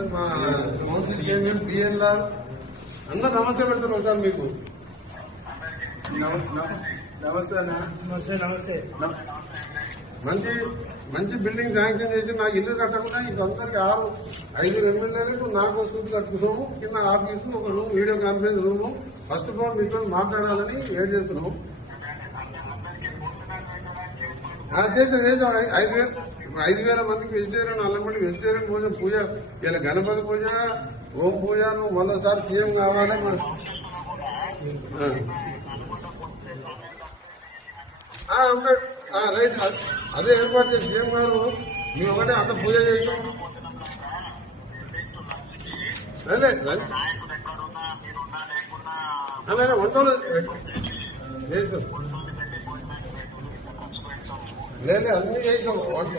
మా council chairman BNR అందరు నమస్తే పెడతారు ఒకసారి మీకు. నమ- నమ- నమస్తే అన్న. నమస్తే నమస్తే. మంచి మంచి బిల్డింగ్ శాంక్షన్ చేసి నాకు ఇల్లు కట్టకుండా ఇంకందరికి ఆరు ఐదు ఎమ్మెల్యేలకు నాకు సూట్ కట్టుకున్నాము. కింద ఆఫీసు ఒక room video conference room. First of all మీతో మాట్లాడాలని ఏడ్ చేస్తున్నాము. చేసాం చేసాం ఐదు వేలు. ఇప్పుడు ఐదు వేల మందికి వెజిటేరియన్ అల్లం మంది వెజిటేరియన్ పూజ పూజ ఇలా గణపతి పూజ ఓం పూజ నువ్వు మరోసారి సీఎం కావాలి రైట్ అదే ఏర్పాటు చేసి సీఎం గారు మేము ఒకటే అంత పూజ చేయటం వంటలు చేస్తాం లేదు అన్ని చేసాము వంట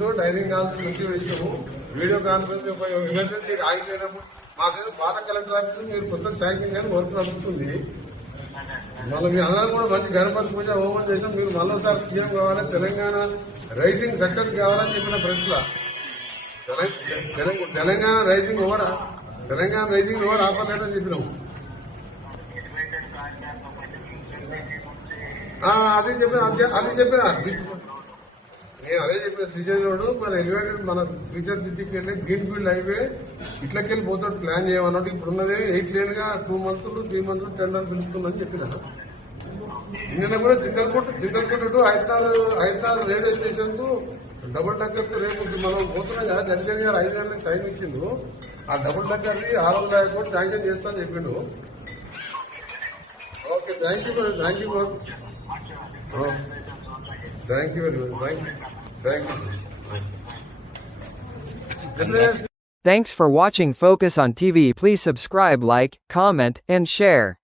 టూ డైనింగ్ హాల్ నుంచి వేసాము వీడియో కాన్ఫరెన్స్ ఎమర్జెన్సీ ఆగిపోయినప్పుడు మాకేదో పాత కలెక్టర్ ఆఫీస్ మీరు కొత్త శాంక్షన్ కానీ వర్క్ నడుస్తుంది. మళ్ళీ మీ అందరం కూడా మంచి గణపతి పూజ హోమం చేసాం మీరు మళ్ళీసారి సీఎం కావాలి తెలంగాణ రైజింగ్ సక్సెస్ కావాలని చెప్పిన ప్రశ్న. తెలంగాణ రైజింగ్ ఓవరా తెలంగాణ రైజింగ్ ఓవర్ ఆపలేదని చెప్పినాము అదే చెప్పిన అదే- అదే చెప్పిన. నేను అదే చెప్పిన శ్రీశైలం మన ఎలివేటెడ్ మన ఫ్యూచర్ సిటీకి వెళ్ళి గ్రీన్ ఫీల్డ్ హైవే ఇట్లకెళ్ళి పోతాడు ప్లాన్ చేయమన్నట్టు ఇప్పుడు ఉన్నదే eight లేన్గా two months three months tender పిలుస్తుందని చెప్పిన. నిన్న కూడా చింతలకోట చింతలకోట టు హైదరాబాద్ హైదరాబాద్ రైల్వే స్టేషన్కు డబుల్ డక్కర్ రేపు మనం పోతున్నాం కదా జడ్జన్ గారు ఐదు గంటలకు టైం ఇచ్చిండు. ఆ డబుల్ డక్కర్ ఆరు వందల యాభై కోట్లు శాంక్షన్ చేస్తానని చెప్పిండు. Okay thank you thank you Thank you very much thank you thank you Thanks for watching Focus on TV. Please subscribe, like, comment, and share.